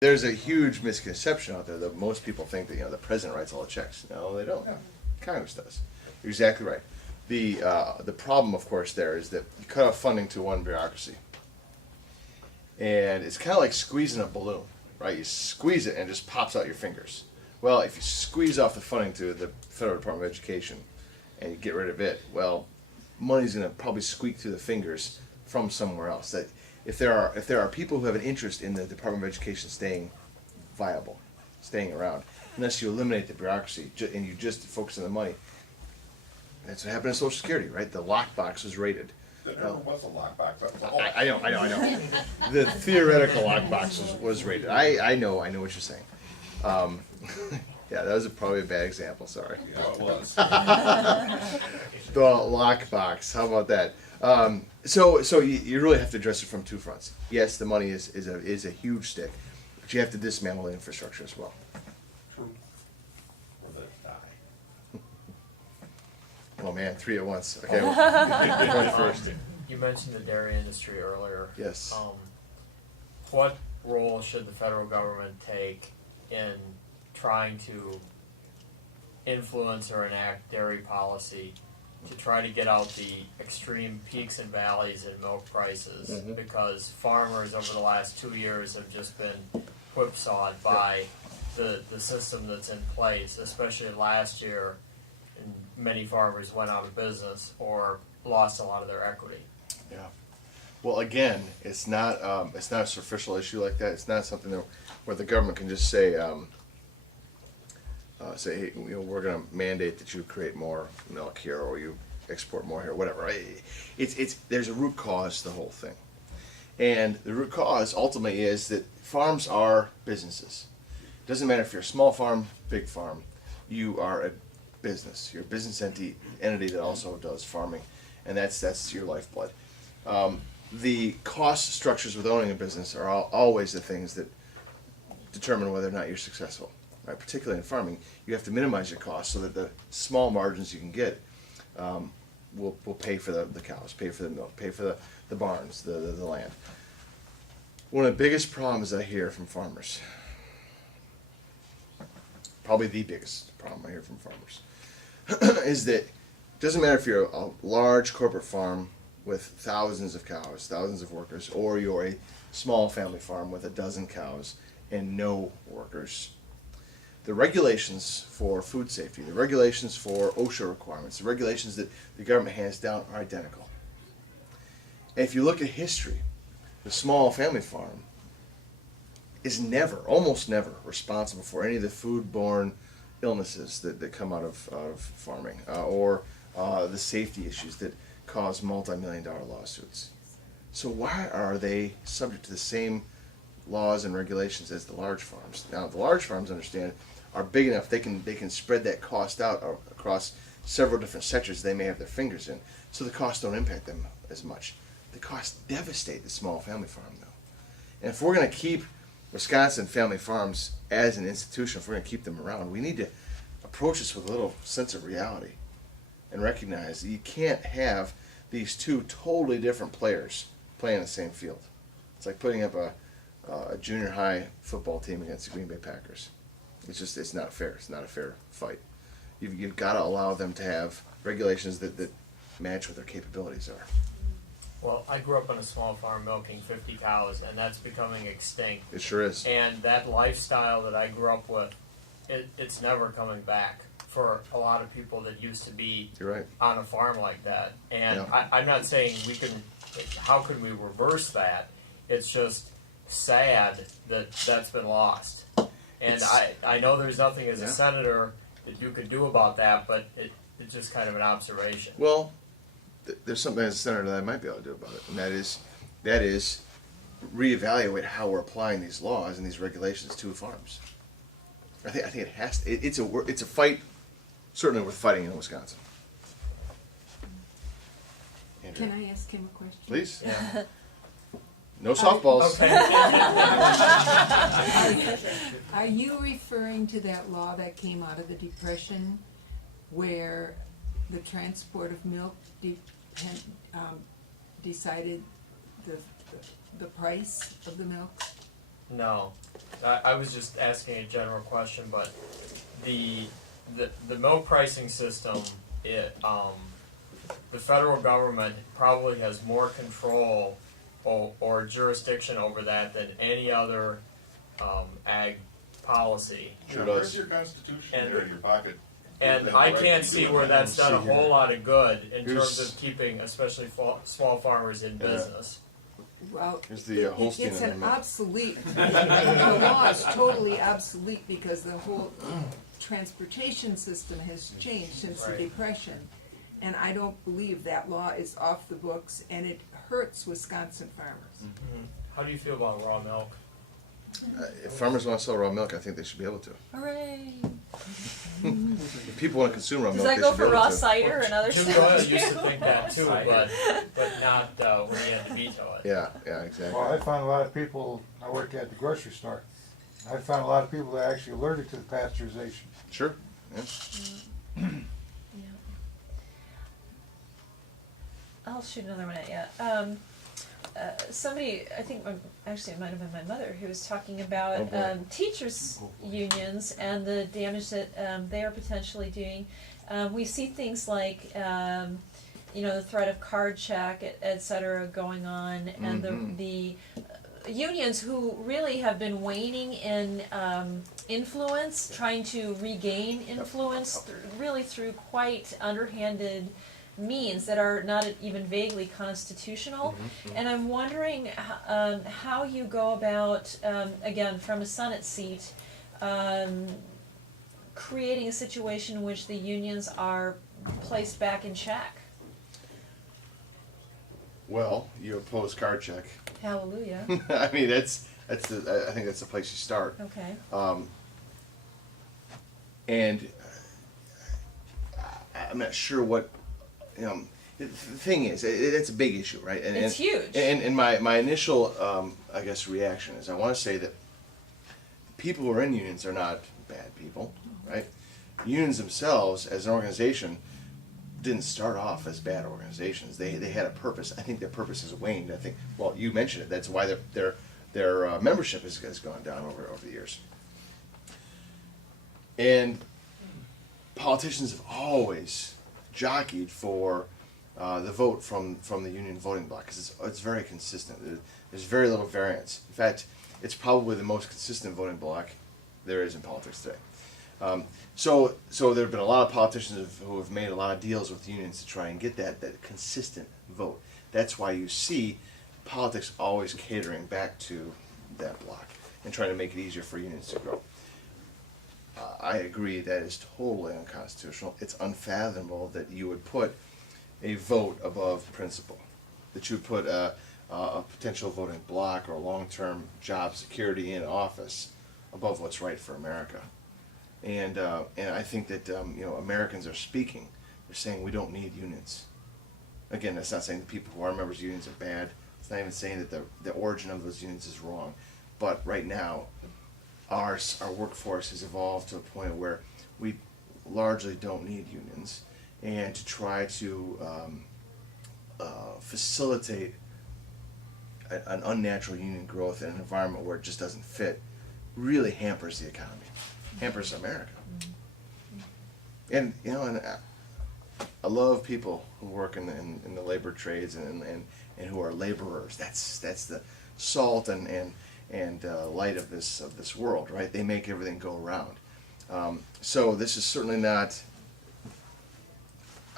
There's a huge misconception out there that most people think that the president writes all the checks. No, they don't. Yeah. Congress does. You're exactly right. The problem, of course, there is that you cut off funding to one bureaucracy, and it's kind of like squeezing a balloon, right? You squeeze it and it just pops out your fingers. Well, if you squeeze off the funding to the Federal Department of Education and you get rid of it, well, money's going to probably squeak through the fingers from somewhere else. That if there are people who have an interest in the Department of Education staying viable, staying around, unless you eliminate the bureaucracy and you just focus on the money. That's what happened to Social Security, right? The lockbox was raided. There never was a lockbox. That was a hole. I know. The theoretical lockbox was raided. I know what you're saying. Yeah, that was probably a bad example. Sorry. Yeah, it was. The lockbox. How about that? So you really have to address it from two fronts. Yes, the money is a huge stick, but you have to dismantle the infrastructure as well. True. Or they die. Oh man, three at once. Okay, going first. You mentioned the dairy industry earlier. Yes. What role should the federal government take in trying to influence or enact dairy policy to try to get out the extreme peaks and valleys in milk prices? Mm-hmm. Because farmers over the last 2 years have just been whipsawed by the system that's in place, especially last year. And many farmers went out of business or lost a lot of their equity. Yeah. Well, again, it's not a superficial issue like that. It's not something where the government can just say, hey, we're going to mandate that you create more milk here or you export more here, whatever. There's a root cause to the whole thing, and the root cause ultimately is that farms are businesses. It doesn't matter if you're a small farm, big farm. You are a business. You're a business entity that also does farming, and that's your lifeblood. The cost structures with owning a business are always the things that determine whether or not you're successful. Right? Particularly in farming, you have to minimize your costs so that the small margins you can get will pay for the cows, pay for the milk, pay for the barns, the land. One of the biggest problems I hear from farmers, probably the biggest problem I hear from farmers, is that it doesn't matter if you're a large corporate farm with thousands of cows, thousands of workers, or you're a small family farm with a dozen cows and no workers. The regulations for food safety, the regulations for OSHA requirements, the regulations that the government hands down are identical. And if you look at history, the small family farm is almost never responsible for any of the foodborne illnesses that come out of farming or the safety issues that cause multi-million-dollar lawsuits. So why are they subject to the same laws and regulations as the large farms? Now, the large farms, understand, are big enough they can spread that cost out across several different sectors they may have their fingers in, so the costs don't impact them as much. The costs devastate the small family farm, though. And if we're going to keep Wisconsin family farms as an institution, if we're going to keep them around, we need to approach this with a little sense of reality and recognize that you can't have these two totally different players playing the same field. It's like putting up a junior high football team against the Green Bay Packers. It's not fair. It's not a fair fight. You've got to allow them to have regulations that match what their capabilities are. Well, I grew up on a small farm milking 50 cows, and that's becoming extinct. It sure is. And that lifestyle that I grew up with, it's never coming back for a lot of people that used to be You're right. on a farm like that. And Yeah. I'm not saying how can we reverse that? It's just sad that that's been lost. And I know there's nothing as a senator that you could do about that, but it's just kind of an observation. Well, there's something as a senator that I might be able to do about it, and that is reevaluate how we're applying these laws and these regulations to farms. I think it has to. It's a fight, certainly worth fighting in Wisconsin. Andrew, Can I ask him a question? please. Yeah. No softballs. Okay. Are you referring to that law that came out of the Depression where the transport of milk decided the price of the milk? No, I was just asking a general question, but the milk pricing system, the federal government probably has more control or jurisdiction over that than any other ag policy. Sure Where's does. your constitution And- there in your pocket? And Then I right can't to see do where it. that's done a See here. whole lot of good in Here's- terms of keeping, especially small farmers in Yeah. business. Well, Here's the Holstein it's an Amendment. obsolete, the law is totally obsolete because the whole transportation system has changed since the Right. Depression. And I don't believe that law is off the books, and it hurts Wisconsin farmers. How do you feel about raw milk? If farmers want to sell raw milk, I think they should be able to. Hooray! If people want to consume raw Does milk, that they go should be for able raw to. cider and other Jim stuff Doyle too? used to think that too, but not when he had to veto it. Yeah, yeah, exactly. Well, I found a lot of people, I work at the grocery store, I found a lot of people that are actually allergic to the pasteurization. Sure. Yeah. Yeah. I'll shoot another one at you. Somebody, I think, actually it might have been my mother, who was talking Oh, about boy. teachers' unions and the damage that they are potentially doing. We see things like, the threat of card check, et cetera, going on, and Mhm. the unions who really have been waning in influence, trying to regain influence, really through quite underhanded means that are not even vaguely constitutional. And I'm wondering how you go about, again, from a Senate seat, creating a situation in which the unions are placed back in check. Well, you oppose card check. Hallelujah. I mean, I think that's the place you start. Okay. And I'm not sure what, the thing is, it's a big issue, right? And, It's huge. And my initial, I guess, reaction is I want to say that people who are in unions are not bad people, right? Unions themselves, as an organization, didn't start off as bad organizations. They had a purpose. I think their purpose has waned. I think, well, you mentioned it. That's why their membership has gone down over the years. And politicians have always jockeyed for the vote from the union voting bloc because it's very consistent. There's very little variance. In fact, it's probably the most consistent voting bloc there is in politics today. So there have been a lot of politicians who have made a lot of deals with unions to try and get that consistent vote. That's why you see politics always catering back to that bloc and trying to make it easier for unions to grow. I agree that is totally unconstitutional. It's unfathomable that you would put a vote above principle, that you would put a potential voting bloc or long-term job security in office above what's right for America. And I think that Americans are speaking. They're saying we don't need unions. Again, that's not saying the people who are members of unions are bad. It's not even saying that the origin of those unions is wrong. But right now, our workforce has evolved to a point where we largely don't need unions, and to try to facilitate an unnatural union growth in an environment where it just doesn't fit really hampers the economy, hampers America. And I love people who work in the labor trades and who are laborers. That's the salt and light of this world, right? They make everything go around. So this is certainly not.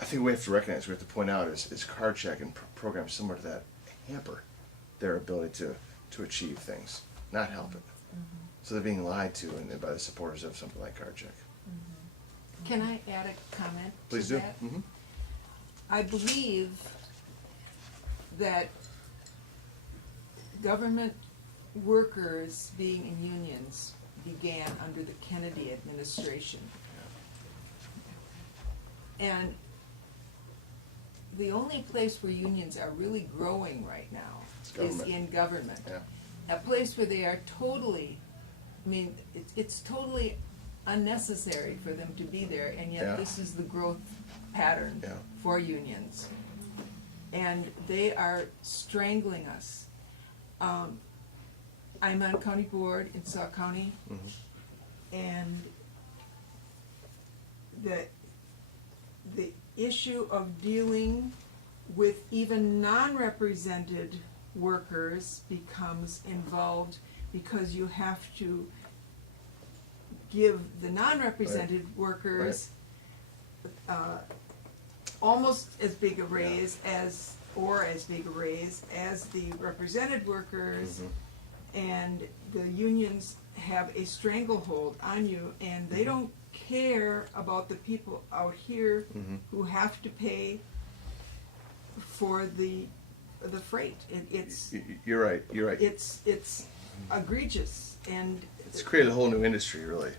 I think we have to recognize, we have to point out, is card check and programs similar to that hamper their ability to achieve things, not help it. So they're being lied to by the supporters of something like card check. Can I add a comment Please to do. that? Mm-hmm. I believe that government workers being in unions began under the Kennedy administration. And the only place where unions are really growing right now It's is government. in government. Yeah. A place where they are totally, it's totally unnecessary for them to be there, and yet Yeah. this is the growth pattern Yeah. for unions. And they are strangling us. I'm on county board in Sauk County, and the issue of dealing with even non-represented workers becomes involved because you have to give the non-represented workers almost as big a raise as big a raise as the represented workers, and the unions have a stranglehold on you, and they don't care about the people out here who have to pay for the freight. You're right. It's egregious, and It's created a whole new industry, really.